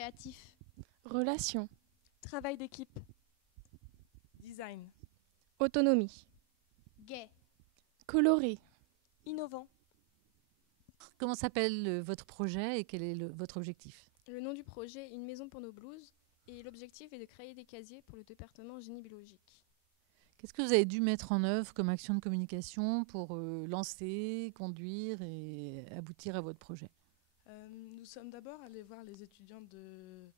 Créatif. Relation. Travail d'équipe. Design. Autonomie. Gai. Coloré. Innovant. Comment s'appelle votre projet et quel est votre objectif? Le nom du projet est Une maison pour nos blues et l'objectif est de créer des casiers pour le département génie biologique. Qu'est-ce que vous avez dû mettre en œuvre comme action de communication pour lancer, conduire et aboutir à votre projet? Nous sommes d'abord allés voir les étudiants de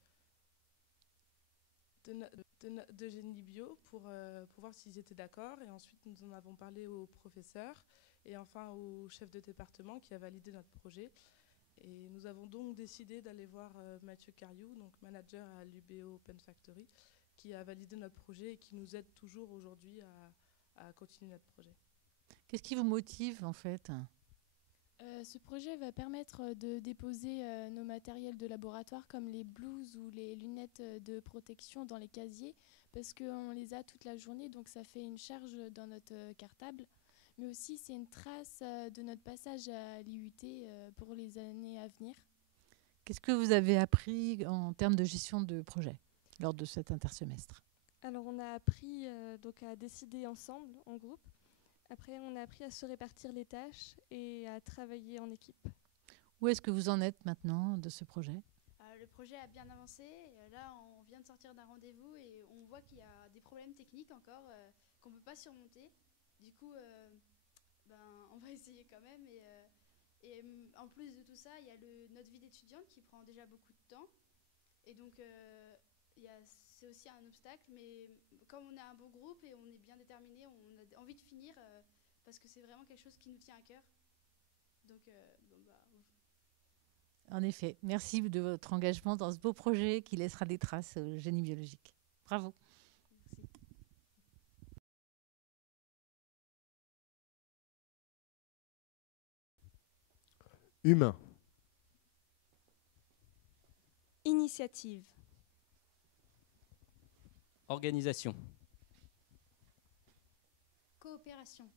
génie bio pour voir s'ils étaient d'accord. Et ensuite, nous en avons parlé aux professeurs et enfin au chef de département qui a validé notre projet. Et nous avons donc décidé d'aller voir Mathieu Cariou, donc manager à l'UBO Open Factory, qui a validé notre projet et qui nous aide toujours aujourd'hui à continuer notre projet. Qu'est-ce qui vous motive en fait? Ce projet va permettre de déposer nos matériels de laboratoire comme les blouses ou les lunettes de protection dans les casiers parce qu'on les a toute la journée, donc ça fait une charge dans notre cartable. Mais aussi, c'est une trace de notre passage à l'IUT pour les années à venir. Qu'est-ce que vous avez appris en termes de gestion de projet lors de cet intersemestre? Alors on a appris donc à décider ensemble, en groupe. Après, on a appris à se répartir les tâches et à travailler en équipe. Où est-ce que vous en êtes maintenant de ce projet? Le projet a bien avancé. Là, on vient de sortir d'un rendez-vous et on voit qu'il y a des problèmes techniques encore qu'on ne peut pas surmonter. Du coup, on va essayer quand même. Et en plus de tout ça, il y a notre vie d'étudiante qui prend déjà beaucoup de temps. Et donc, c'est aussi un obstacle. Mais comme on est un beau groupe et on est bien déterminés, on a envie de finir parce que c'est vraiment quelque chose qui nous tient à cœur. Donc, En effet, merci de votre engagement dans ce beau projet qui laissera des traces au génie biologique. Bravo. Merci. Humain. Initiative. Organisation. Coopération.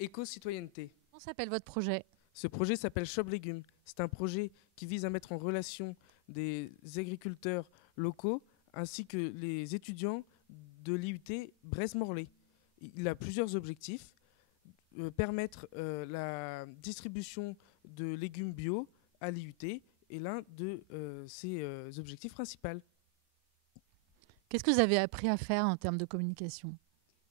Éco-citoyenneté. Comment s'appelle votre projet? Ce projet s'appelle Shop Légumes. C'est un projet qui vise à mettre en relation des agriculteurs locaux ainsi que les étudiants de l'IUT Brest-Morlaix. Il a plusieurs objectifs. Permettre la distribution de légumes bio à l'IUT est l'un de ses objectifs principaux. Qu'est-ce que vous avez appris à faire en termes de communication?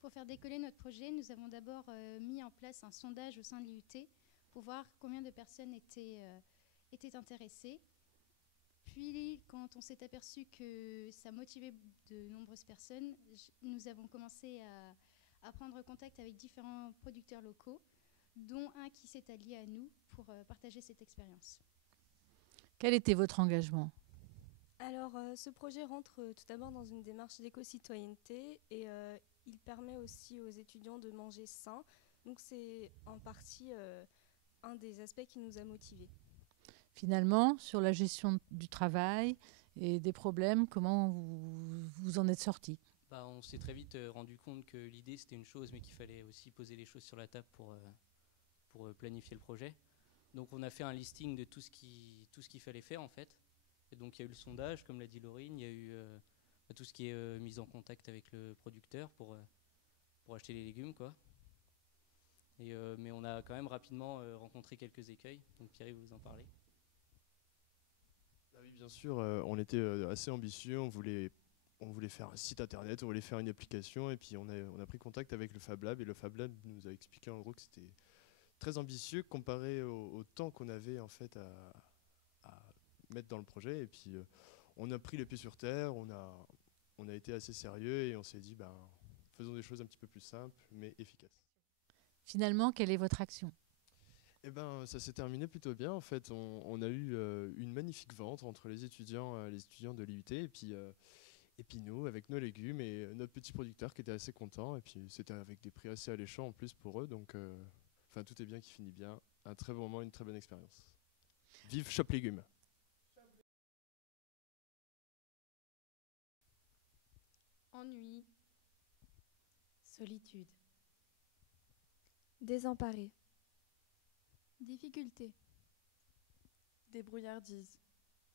Pour faire décoller notre projet, nous avons d'abord mis en place un sondage au sein de l'IUT pour voir combien de personnes étaient intéressées. Puis, quand on s'est aperçu que ça motivait de nombreuses personnes, nous avons commencé à prendre contact avec différents producteurs locaux, dont un qui s'est allié à nous pour partager cette expérience. Quel était votre engagement? Alors, ce projet rentre tout d'abord dans une démarche d'éco-citoyenneté et il permet aussi aux étudiants de manger sain. Donc, c'est en partie un des aspects qui nous a motivés. Finalement, sur la gestion du travail et des problèmes, comment vous en êtes sortis? On s'est très vite rendu compte que l'idée c'était une chose, mais qu'il fallait aussi poser les choses sur la table pour planifier le projet. Donc on a fait un listing de tout ce qu'il fallait faire en fait. Et donc il y a eu le sondage, comme l'a dit Laurine, il y a eu tout ce qui est mise en contact avec le producteur pour acheter les légumes, quoi. Mais on a quand même rapidement rencontré quelques écueils. Donc Pierre, vous en parlez. Oui, bien sûr, on était assez ambitieux, on voulait faire un site internet, on voulait faire une application et puis on a pris contact avec le Fab Lab et le Fab Lab nous a expliqué en gros que c'était très ambitieux comparé au temps qu'on avait en fait à mettre dans le projet et puis on a pris les pieds sur terre, on a été assez sérieux et on s'est dit faisons des choses un petit peu plus simples mais efficaces. Finalement, quelle est votre action? Ça s'est terminé plutôt bien. En fait, on a eu une magnifique vente entre les étudiants de l'IUT et puis nous, avec nos légumes et notre petit producteur qui était assez content. Et puis c'était avec des prix assez alléchants en plus pour eux. Donc, tout est bien qui finit bien. Un très bon moment, une très bonne expérience. Vive Shop Légumes! Ennui. Solitude. Désemparé. Difficulté. Débrouillardise.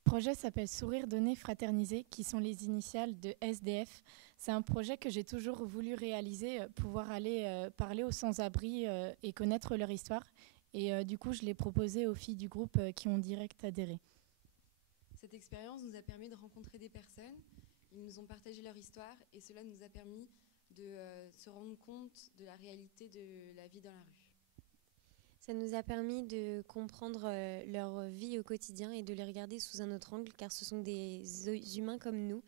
Le projet s'appelle Sourire, donner, fraterniser, qui sont les initiales de SDF. C'est un projet que j'ai toujours voulu réaliser, pouvoir aller parler aux sans-abri et connaître leur histoire. Et du coup, je l'ai proposé aux filles du groupe qui ont direct adhéré. Cette expérience nous a permis de rencontrer des personnes. Ils nous ont partagé leur histoire et cela nous a permis de se rendre compte de la réalité de la vie dans la rue. Ça nous a permis de comprendre leur vie au quotidien et de les regarder sous un autre angle, car ce sont des humains comme nous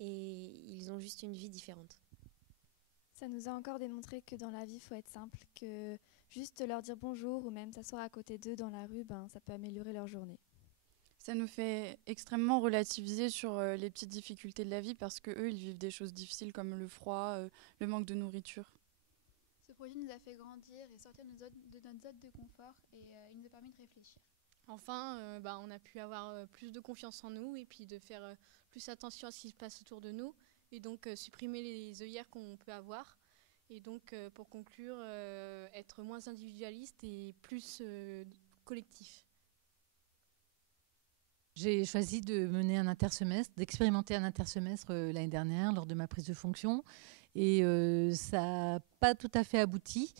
et ils ont juste une vie différente. Ça nous a encore démontré que dans la vie, il faut être simple, que juste leur dire bonjour ou même s'asseoir à côté d'eux dans la rue, ça peut améliorer leur journée. Ça nous fait extrêmement relativiser sur les petites difficultés de la vie parce qu'eux, ils vivent des choses difficiles comme le froid, le manque de nourriture. Ce projet nous a fait grandir et sortir de notre zone de confort et il nous a permis de réfléchir. Enfin, on a pu avoir plus de confiance en nous et puis de faire plus attention à ce qui se passe autour de nous et donc supprimer les œillères qu'on peut avoir. Et donc, pour conclure, être moins individualiste et plus collectif. J'ai choisi de mener un intersemestre, d'expérimenter un intersemestre l'année dernière lors de ma prise de fonction. Et ça n'a pas tout à fait abouti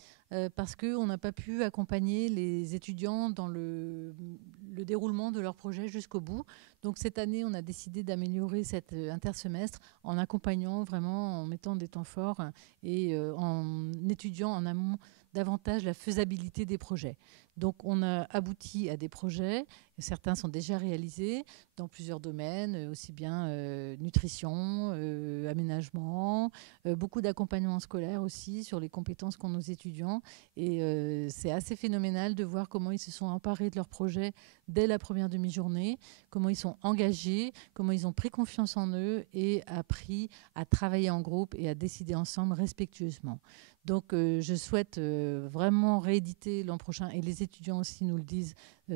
parce qu'on n'a pas pu accompagner les étudiants dans le déroulement de leur projet jusqu'au bout. Donc cette année, on a décidé d'améliorer cet intersemestre en accompagnant vraiment, en mettant des temps forts et en étudiant en amont davantage la faisabilité des projets. Donc on a abouti à des projets, certains sont déjà réalisés dans plusieurs domaines, aussi bien nutrition, aménagement, beaucoup d'accompagnement scolaire aussi sur les compétences qu'ont nos étudiants. Et c'est assez phénoménal de voir comment ils se sont emparés de leur projet dès la première demi-journée, comment ils sont engagés, comment ils ont pris confiance en eux et appris à travailler en groupe et à décider ensemble respectueusement. Donc, je souhaite vraiment rééditer l'an prochain, et les étudiants aussi nous le disent,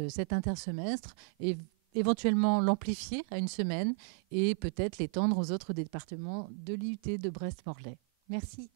cet intersemestre, et éventuellement l'amplifier à une semaine et peut-être l'étendre aux autres départements de l'IUT de Brest-Morlaix. Merci.